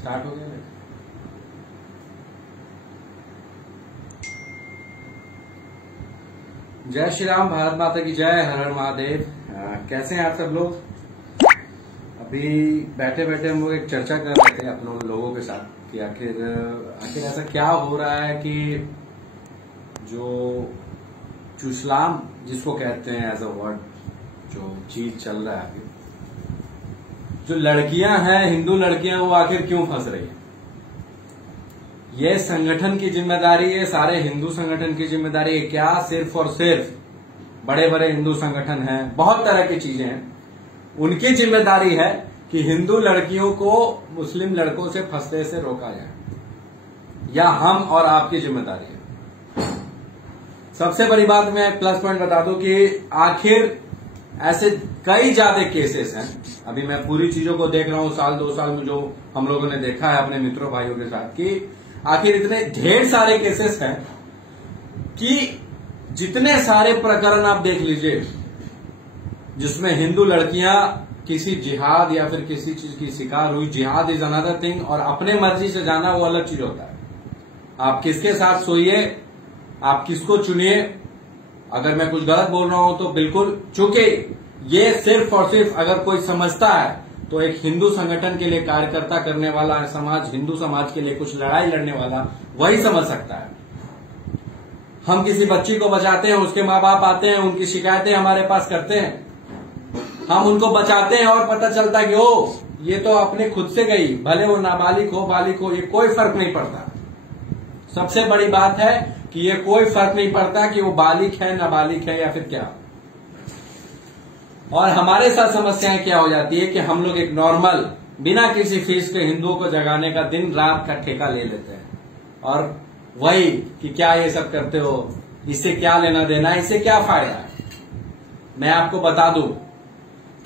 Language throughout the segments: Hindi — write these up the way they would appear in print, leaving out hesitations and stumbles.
स्टार्ट हो गया। जय श्री राम, भारत माता की जय, हर हर महादेव। कैसे हैं आप सब लोग? अभी बैठे बैठे हम लोग एक चर्चा कर रहे थे अपने लोगों के साथ कि आखिर ऐसा क्या हो रहा है कि जो इस्लाम जिसको कहते हैं एज अ वर्ड, जो चीज चल रहा है अभी, जो लड़कियां हैं, हिंदू लड़कियां, वो आखिर क्यों फंस रही हैं? ये संगठन की जिम्मेदारी है, सारे हिंदू संगठन की जिम्मेदारी है क्या? सिर्फ और सिर्फ बड़े बड़े हिंदू संगठन हैं, बहुत तरह की चीजें हैं, उनकी जिम्मेदारी है कि हिंदू लड़कियों को मुस्लिम लड़कों से फंसने से रोका जाए, या हम और आपकी जिम्मेदारी है? सबसे बड़ी बात मैं प्लस पॉइंट बता दूं कि आखिर ऐसे कई ज्यादा केसेस हैं। अभी मैं पूरी चीजों को देख रहा हूं, साल 2 साल में जो हम लोगों ने देखा है अपने मित्रों भाइयों के साथ, कि आखिर इतने ढेर सारे केसेस हैं कि जितने सारे प्रकरण आप देख लीजिए जिसमें हिंदू लड़कियां किसी जिहाद या फिर किसी चीज की शिकार हुई। जिहाद इज अनदर थिंग, और अपने मर्जी से जाना वो अलग चीज होता है। आप किसके साथ सोइए, आप किसको चुनिए। अगर मैं कुछ गलत बोल रहा हूं तो बिल्कुल, चूंकि ये सिर्फ और सिर्फ अगर कोई समझता है तो एक हिंदू संगठन के लिए कार्यकर्ता करने वाला समाज, हिंदू समाज के लिए कुछ लड़ाई लड़ने वाला, वही समझ सकता है। हम किसी बच्ची को बचाते हैं, उसके माँ बाप आते हैं, उनकी शिकायतें हमारे पास करते हैं, हम उनको बचाते हैं और पता चलता है कि ओ ये तो अपने खुद से गई, भले वो नाबालिग हो बालिग हो, ये कोई फर्क नहीं पड़ता। सबसे बड़ी बात है कि ये कोई फर्क नहीं पड़ता कि वो बालिग है, नाबालिग है या फिर क्या। और हमारे साथ समस्याएं क्या हो जाती है कि हम लोग एक नॉर्मल बिना किसी फीस के हिंदुओं को जगाने का दिन रात का ठेका ले लेते हैं, और वही कि क्या ये सब करते हो, इससे क्या लेना देना, इससे क्या फायदा है। मैं आपको बता दूं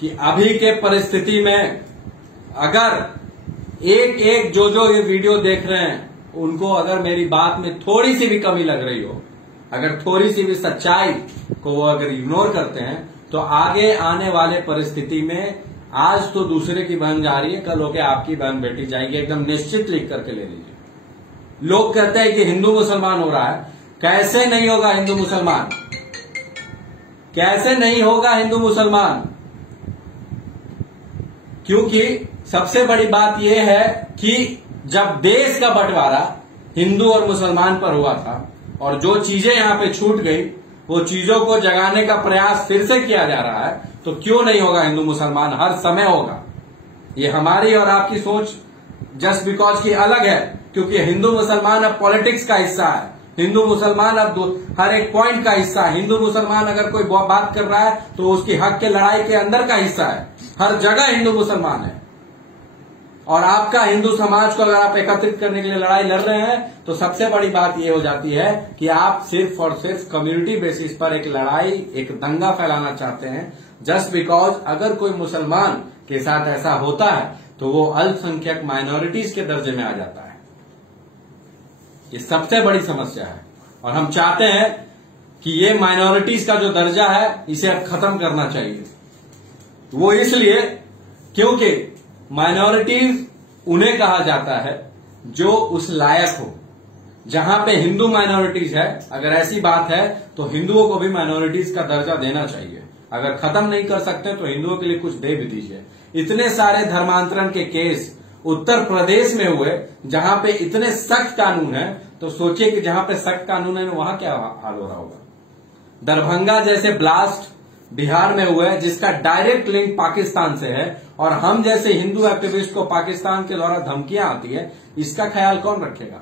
कि अभी के परिस्थिति में अगर एक जो ये वीडियो देख रहे हैं उनको अगर मेरी बात में थोड़ी सी भी कमी लग रही हो, अगर थोड़ी सी भी सच्चाई को वो अगर इग्नोर करते हैं, तो आगे आने वाले परिस्थिति में आज तो दूसरे की बहन जा रही है, कल होके आपकी बहन बेटी जाएगी, एकदम निश्चित लिख करके ले लीजिए। लोग कहते हैं कि हिंदू मुसलमान हो रहा है। कैसे नहीं होगा हिंदू मुसलमान? कैसे नहीं होगा हिंदू मुसलमान? क्योंकि सबसे बड़ी बात यह है कि जब देश का बंटवारा हिंदू और मुसलमान पर हुआ था और जो चीजें यहां पे छूट गई, वो चीजों को जगाने का प्रयास फिर से किया जा रहा है, तो क्यों नहीं होगा हिंदू मुसलमान? हर समय होगा। ये हमारी और आपकी सोच जस्ट बिकॉज की अलग है, क्योंकि हिंदू मुसलमान अब पॉलिटिक्स का हिस्सा है, हिंदू मुसलमान अब हर एक पॉइंट का हिस्सा है। हिंदू मुसलमान अगर कोई बात कर रहा है तो उसकी हक के लड़ाई के अंदर का हिस्सा है। हर जगह हिंदू मुसलमान है। और आपका हिंदू समाज को अगर आप एकत्रित करने के लिए लड़ाई लड़ रहे हैं, तो सबसे बड़ी बात यह हो जाती है कि आप सिर्फ और सिर्फ कम्युनिटी बेसिस पर एक लड़ाई, एक दंगा फैलाना चाहते हैं, जस्ट बिकॉज अगर कोई मुसलमान के साथ ऐसा होता है तो वो अल्पसंख्यक माइनॉरिटीज के दर्जे में आ जाता है। ये सबसे बड़ी समस्या है, और हम चाहते हैं कि ये माइनॉरिटीज का जो दर्जा है इसे अब खत्म करना चाहिए। वो इसलिए क्योंकि माइनॉरिटीज उन्हें कहा जाता है जो उस लायक हो। जहां पे हिंदू माइनॉरिटीज है, अगर ऐसी बात है तो हिंदुओं को भी माइनॉरिटीज का दर्जा देना चाहिए। अगर खत्म नहीं कर सकते तो हिंदुओं के लिए कुछ दे भी दीजिए। इतने सारे धर्मांतरण के केस उत्तर प्रदेश में हुए जहां पे इतने सख्त कानून है, तो सोचिए कि जहां पे सख्त कानून है वहां क्या हाल हो रहा होगा। दरभंगा जैसे ब्लास्ट बिहार में हुए जिसका डायरेक्ट लिंक पाकिस्तान से है, और हम जैसे हिंदू एक्टिविस्ट को पाकिस्तान के द्वारा धमकियां आती है, इसका ख्याल कौन रखेगा?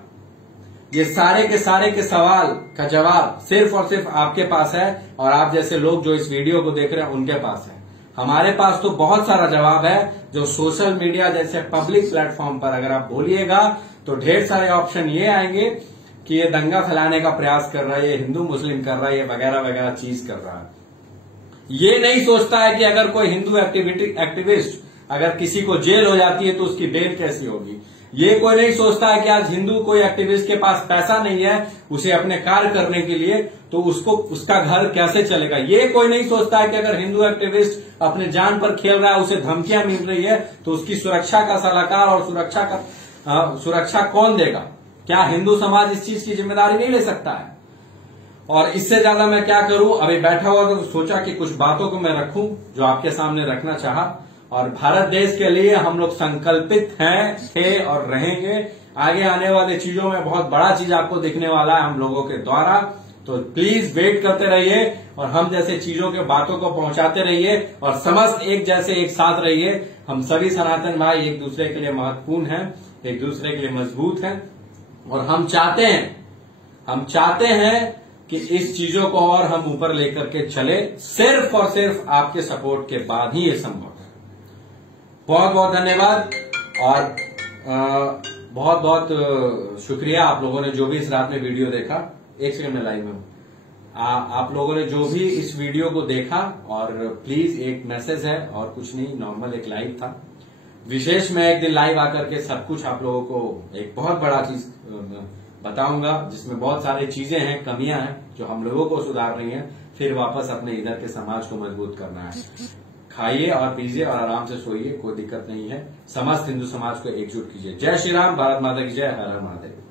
ये सारे के सवाल का जवाब सिर्फ और सिर्फ आपके पास है, और आप जैसे लोग जो इस वीडियो को देख रहे हैं उनके पास है। हमारे पास तो बहुत सारा जवाब है जो सोशल मीडिया जैसे पब्लिक प्लेटफॉर्म पर अगर आप बोलिएगा तो ढेर सारे ऑप्शन ये आएंगे कि ये दंगा फैलाने का प्रयास कर रहा है, ये हिंदू मुस्लिम कर रहा है, ये वगैरह वगैरह चीज कर रहा है। ये नहीं सोचता है कि अगर कोई हिंदू एक्टिविस्ट अगर किसी को जेल हो जाती है तो उसकी बेल कैसी होगी। ये कोई नहीं सोचता है कि आज हिंदू कोई एक्टिविस्ट के पास पैसा नहीं है उसे अपने कार्य करने के लिए, तो उसको उसका घर कैसे चलेगा। ये कोई नहीं सोचता है कि अगर हिंदू एक्टिविस्ट अपने जान पर खेल रहा है, उसे धमकियां मिल रही है, तो उसकी सुरक्षा का सलाहकार और सुरक्षा का सुरक्षा कौन देगा? क्या हिंदू समाज इस चीज की जिम्मेदारी नहीं ले सकता है? और इससे ज्यादा मैं क्या करूं, अभी बैठा हुआ तो सोचा कि कुछ बातों को मैं रखूं जो आपके सामने रखना चाहा। और भारत देश के लिए हम लोग संकल्पित हैं, थे और रहेंगे। आगे आने वाले चीजों में बहुत बड़ा चीज आपको दिखने वाला है हम लोगों के द्वारा। तो प्लीज वेट करते रहिए और हम जैसे चीजों के बातों को पहुंचाते रहिए और समस्त एक जैसे एक साथ रहिए। हम सभी सनातन भाई एक दूसरे के लिए महत्वपूर्ण हैं, एक दूसरे के लिए मजबूत हैं और हम चाहते हैं कि इस चीजों को और हम ऊपर लेकर के चले। सिर्फ और सिर्फ आपके सपोर्ट के बाद ही ये संभव है। बहुत बहुत धन्यवाद और बहुत बहुत शुक्रिया आप लोगों ने जो भी इस रात में वीडियो देखा। एक सेकंड में लाइव में हूं। आप लोगों ने जो भी इस वीडियो को देखा, और प्लीज एक मैसेज है और कुछ नहीं, नॉर्मल एक लाइव था। विशेष मैं एक दिन लाइव आकर के सब कुछ आप लोगों को एक बहुत बड़ा चीज बताऊंगा जिसमें बहुत सारी चीजें हैं, कमियां हैं जो हम लोगों को सुधार रही हैं, फिर वापस अपने इधर के समाज को मजबूत करना है। खाइए और पीजिए और आराम से सोइए, कोई दिक्कत नहीं है। समस्त हिंदू समाज को एकजुट कीजिए। जय श्री राम, भारत माता की जय, हर हर महादेव।